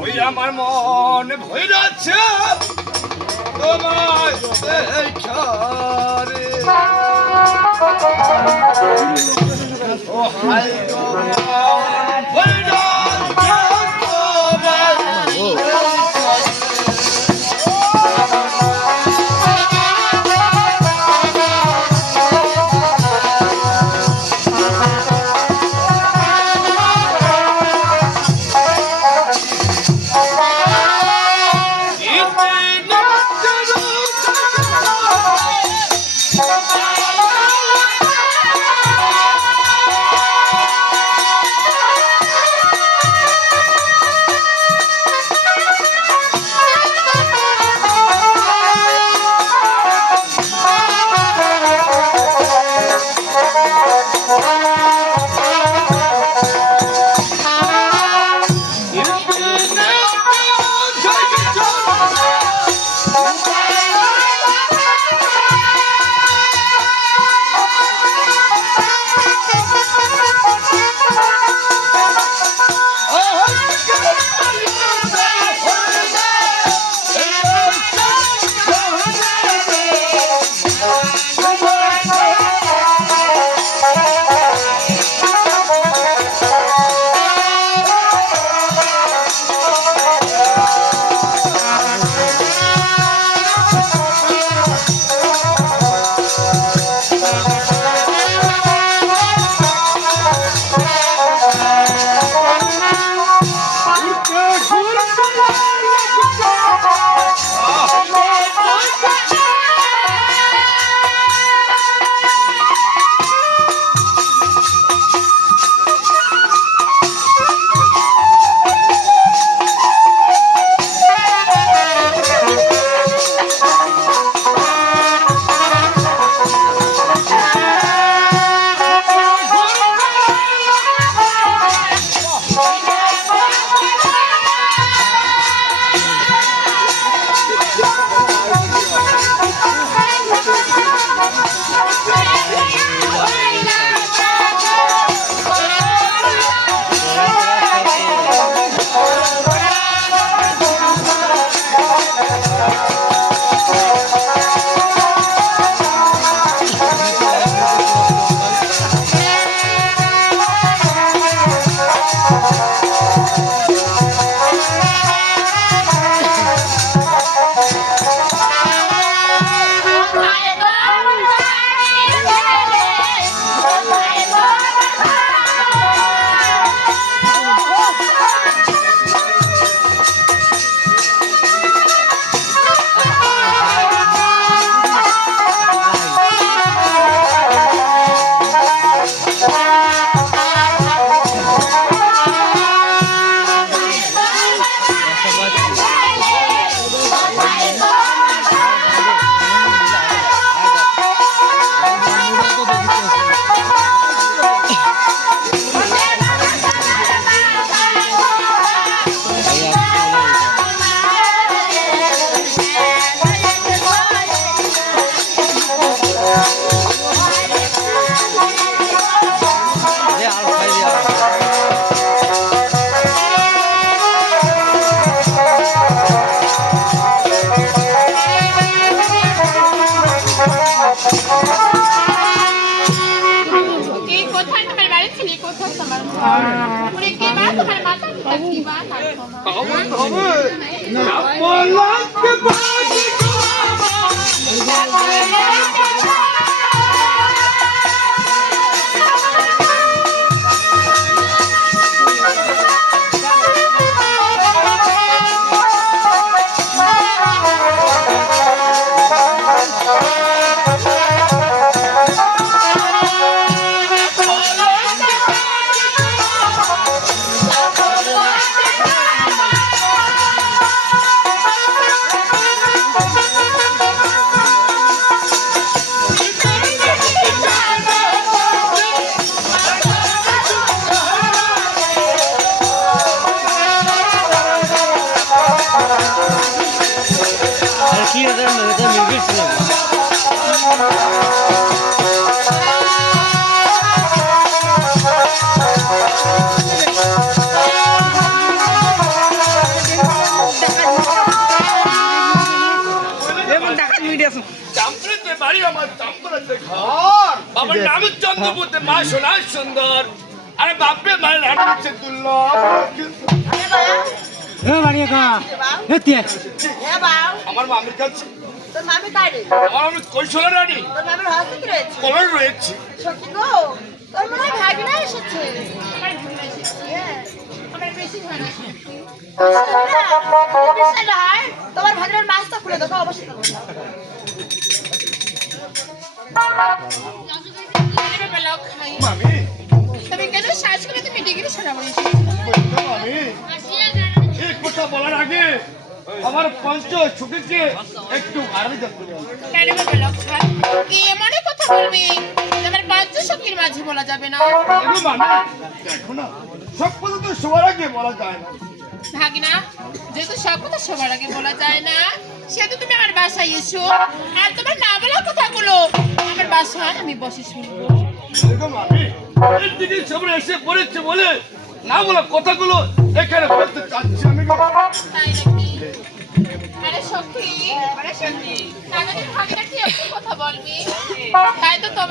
ওই আমার মনে ভয় যাচ্ছে তোমার ও হাই চাম্পড়াতে বাড়ি আমার চাম্পড়াতে ঘর বাবার নাম চন্দ্রপুরতে মা সোনার সুন্দর আরে বাপরে মায়ের নাম হচ্ছে দুর্লভ আমার মামির কাছে তোর মামি কারে আমার আমি কৈশোরের রানী তোর মামির হসপিটাল রয়েছে কলর রয়েছে সত্যি গো তোর মনে হয় ভাগিনা এসেছে তোমার ভাগিনার মাছটা খুলে দেখো অবশ্যই মামি তুমি কেন শ্বাস করে তুমি ডিগ্রি শোনা বলিস মামি এই কথা বলার আগে আমার পঞ্চ ছুটিকে একটু আড়ালে যেতে হবে। কেন লক্ষণ কি এমন কথা বলবি তোমার বাচ্চ সখীর মাঝে বলা যাবে না এগুলো মামি দেখো না সব কথা তো সবার আগে বলা যায় না ভাগিনা যেহেতু সব কথা সবার আগে বলা যায় না সেহেতু তুমি আমার বাসায় এসো আর তোমার না বলা কথাগুলো আমার বাসায় আমি বসে শুনবো দেখো মামি এর দিকে সবাই এসে পড়েছে বলে না বলা কথাগুলো এখানে বলতে চাচ্ছি আমি গো। তাই নাকি আরে সখী তাহলে ভাগিনা কি একটু কথা বলবি তাই তো তোমার